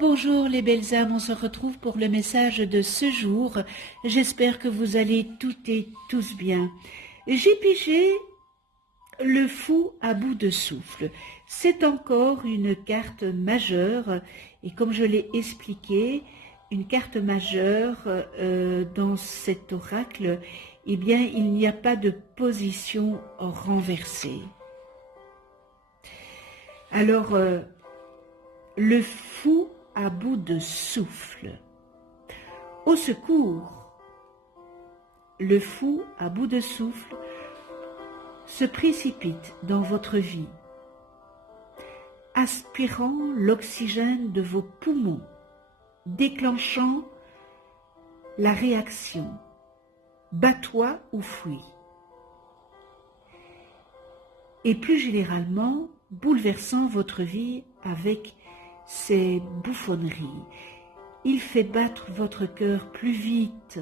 Bonjour les belles âmes, on se retrouve pour le message de ce jour. J'espère que vous allez toutes et tous bien. J'ai pigé le fou à bout de souffle. C'est encore une carte majeure et comme je l'ai expliqué, une carte majeure dans cet oracle, eh bien il n'y a pas de position renversée. Alors, le fou à bout de souffle. Au secours, le fou à bout de souffle se précipite dans votre vie, aspirant l'oxygène de vos poumons, déclenchant la réaction, bats-toi ou fuis. Et plus généralement, bouleversant votre vie avec ses bouffonneries. Il fait battre votre cœur plus vite,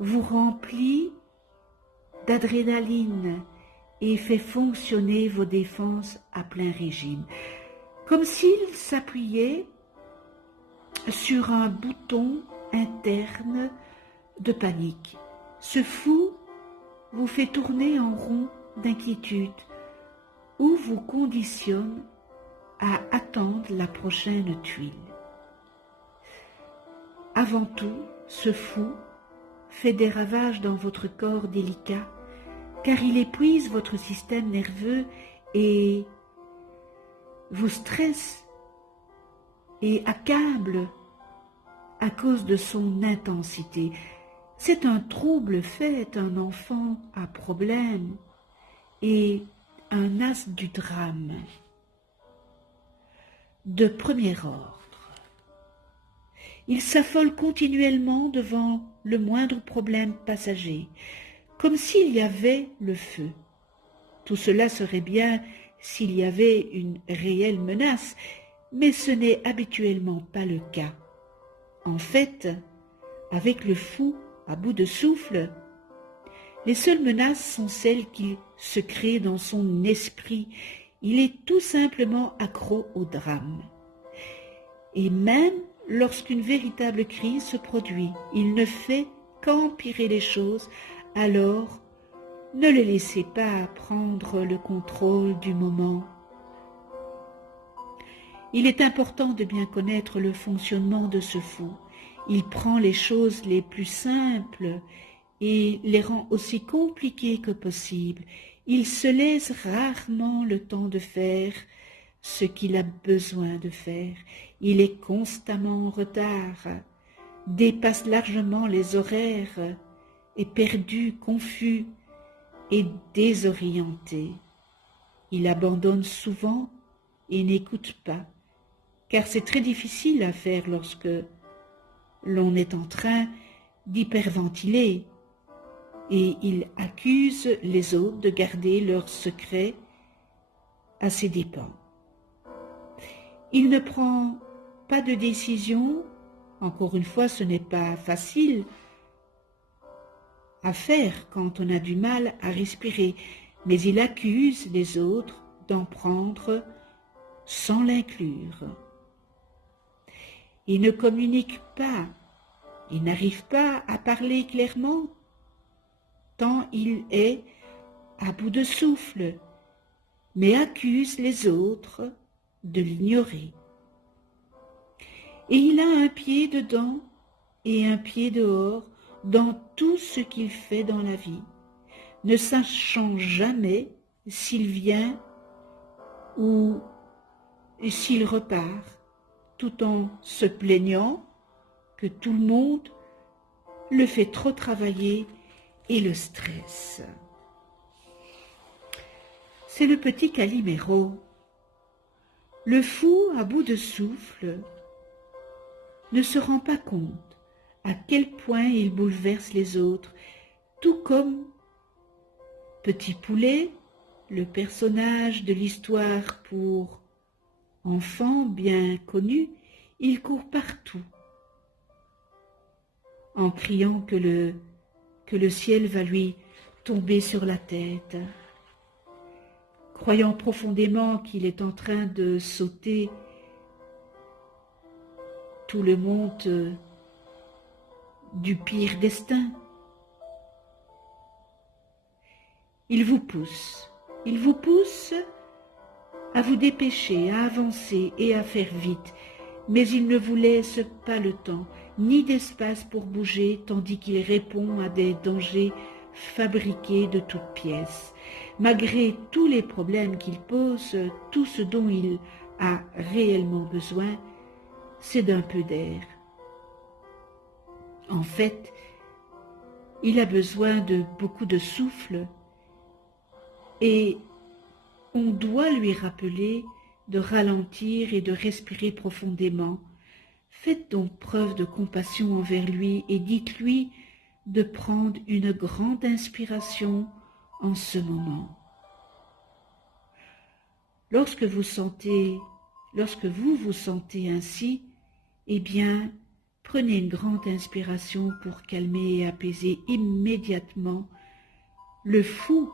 vous remplit d'adrénaline et fait fonctionner vos défenses à plein régime, comme s'il s'appuyait sur un bouton interne de panique. Ce fou vous fait tourner en rond d'inquiétude ou vous conditionne à attendre la prochaine tuile. Avant tout, ce fou fait des ravages dans votre corps délicat, car il épuise votre système nerveux et vous stresse et accable à cause de son intensité. C'est un trouble fait, un enfant à problème et un as du drame de premier ordre. Il s'affole continuellement devant le moindre problème passager, comme s'il y avait le feu. Tout cela serait bien s'il y avait une réelle menace, mais ce n'est habituellement pas le cas. En fait, avec le fou à bout de souffle, les seules menaces sont celles qu'il se crée dans son esprit. Il est tout simplement accro au drame. Et même lorsqu'une véritable crise se produit, il ne fait qu'empirer les choses, alors ne le laissez pas prendre le contrôle du moment. Il est important de bien connaître le fonctionnement de ce fou. Il prend les choses les plus simples et les rend aussi compliquées que possible. Il se laisse rarement le temps de faire ce qu'il a besoin de faire. Il est constamment en retard, dépasse largement les horaires, est perdu, confus et désorienté. Il abandonne souvent et n'écoute pas, car c'est très difficile à faire lorsque l'on est en train d'hyperventiler. Et il accuse les autres de garder leurs secrets à ses dépens. Il ne prend pas de décision, encore une fois ce n'est pas facile à faire quand on a du mal à respirer, mais il accuse les autres d'en prendre sans l'inclure. Il ne communique pas, il n'arrive pas à parler clairement, tant il est à bout de souffle, mais accuse les autres de l'ignorer. Et il a un pied dedans et un pied dehors dans tout ce qu'il fait dans la vie, ne sachant jamais s'il vient ou s'il repart, tout en se plaignant que tout le monde le fait trop travailler et le stress. C'est le petit Calimero. Le fou à bout de souffle ne se rend pas compte à quel point il bouleverse les autres tout comme Petit Poulet, le personnage de l'histoire pour enfants bien connu, il court partout, en criant que le ciel va lui tomber sur la tête, croyant profondément qu'il est en train de sauter tout le monde du pire destin. Il vous pousse à vous dépêcher, à avancer et à faire vite, mais il ne vous laisse pas le temps, ni d'espace pour bouger, tandis qu'il répond à des dangers fabriqués de toutes pièces. Malgré tous les problèmes qu'il pose, tout ce dont il a réellement besoin, c'est d'un peu d'air. En fait, il a besoin de beaucoup de souffle, et on doit lui rappeler de ralentir et de respirer profondément. Faites donc preuve de compassion envers lui et dites-lui de prendre une grande inspiration en ce moment. Lorsque vous vous sentez ainsi, eh bien, prenez une grande inspiration pour calmer et apaiser immédiatement le fou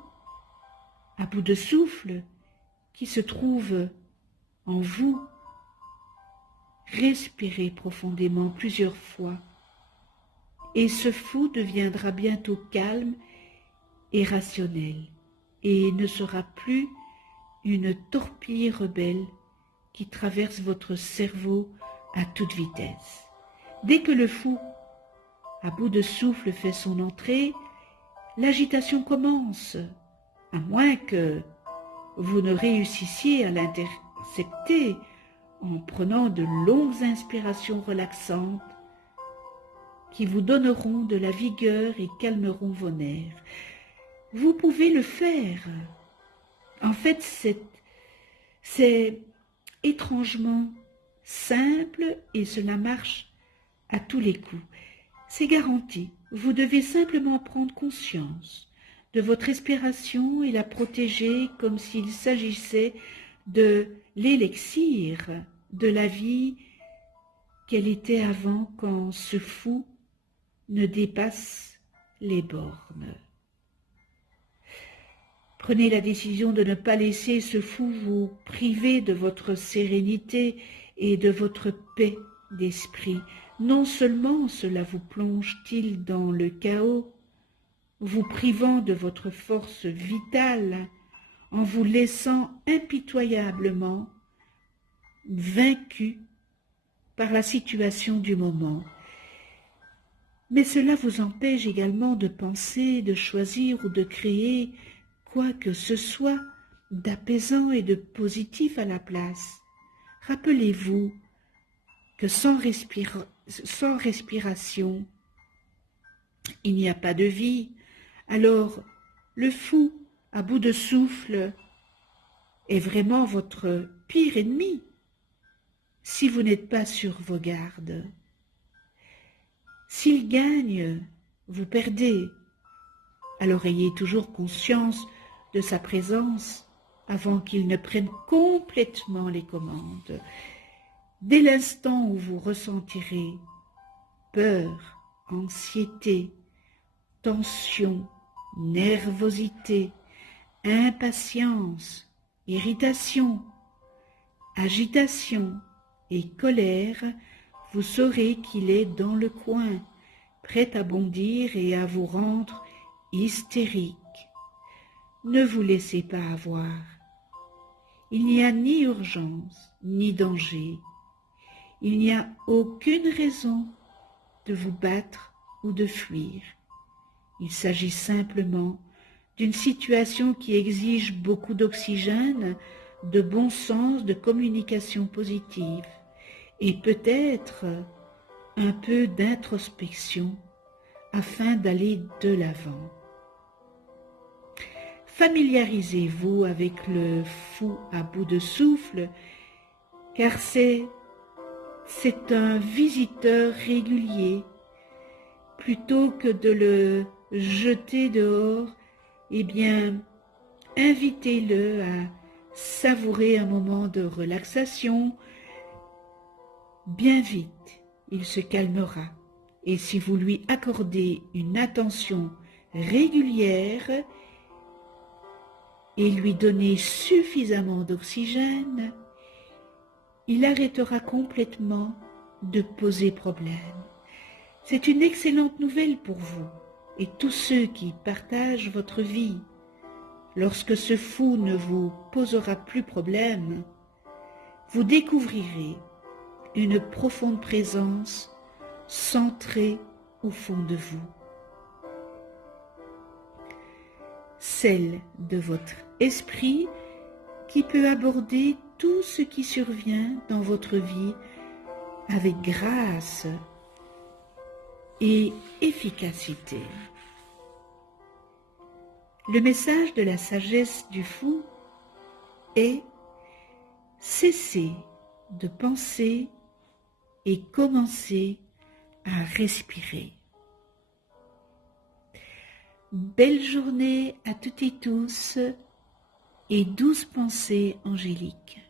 à bout de souffle qui se trouve en vous. Respirez profondément plusieurs fois et ce fou deviendra bientôt calme et rationnel et ne sera plus une torpille rebelle qui traverse votre cerveau à toute vitesse. Dès que le fou à bout de souffle fait son entrée, l'agitation commence, à moins que vous ne réussissiez à l'intercepter en prenant de longues inspirations relaxantes qui vous donneront de la vigueur et calmeront vos nerfs. Vous pouvez le faire. En fait, c'est étrangement simple et cela marche à tous les coups. C'est garanti. Vous devez simplement prendre conscience de votre respiration et la protéger comme s'il s'agissait de l'élixir de la vie qu'elle était avant quand ce fou ne dépasse les bornes. Prenez la décision de ne pas laisser ce fou vous priver de votre sérénité et de votre paix d'esprit. Non seulement cela vous plonge-t-il dans le chaos, vous privant de votre force vitale, en vous laissant impitoyablement vaincu par la situation du moment. Mais cela vous empêche également de penser, de choisir ou de créer quoi que ce soit d'apaisant et de positif à la place. Rappelez-vous que sans respiration, il n'y a pas de vie. Alors, le fou, à bout de souffle, est vraiment votre pire ennemi si vous n'êtes pas sur vos gardes. S'il gagne, vous perdez. Alors ayez toujours conscience de sa présence avant qu'il ne prenne complètement les commandes. Dès l'instant où vous ressentirez peur, anxiété, tension, nervosité, impatience, irritation, agitation et colère, vous saurez qu'il est dans le coin, prêt à bondir et à vous rendre hystérique. Ne vous laissez pas avoir. Il n'y a ni urgence, ni danger. Il n'y a aucune raison de vous battre ou de fuir. Il s'agit simplement d'une situation qui exige beaucoup d'oxygène, de bon sens, de communication positive et peut-être un peu d'introspection afin d'aller de l'avant. Familiarisez-vous avec le fou à bout de souffle, car c'est un visiteur régulier. Plutôt que de le jeté dehors, eh bien, invitez-le à savourer un moment de relaxation. Bien vite, il se calmera. Et si vous lui accordez une attention régulière et lui donnez suffisamment d'oxygène, il arrêtera complètement de poser problème. C'est une excellente nouvelle pour vous et tous ceux qui partagent votre vie. Lorsque ce fou ne vous posera plus problème, vous découvrirez une profonde présence centrée au fond de vous. Celle de votre esprit qui peut aborder tout ce qui survient dans votre vie avec grâce et efficacité. Le message de la sagesse du fou est « Cessez de penser et commencez à respirer ». Belle journée à toutes et tous et douces pensées angéliques.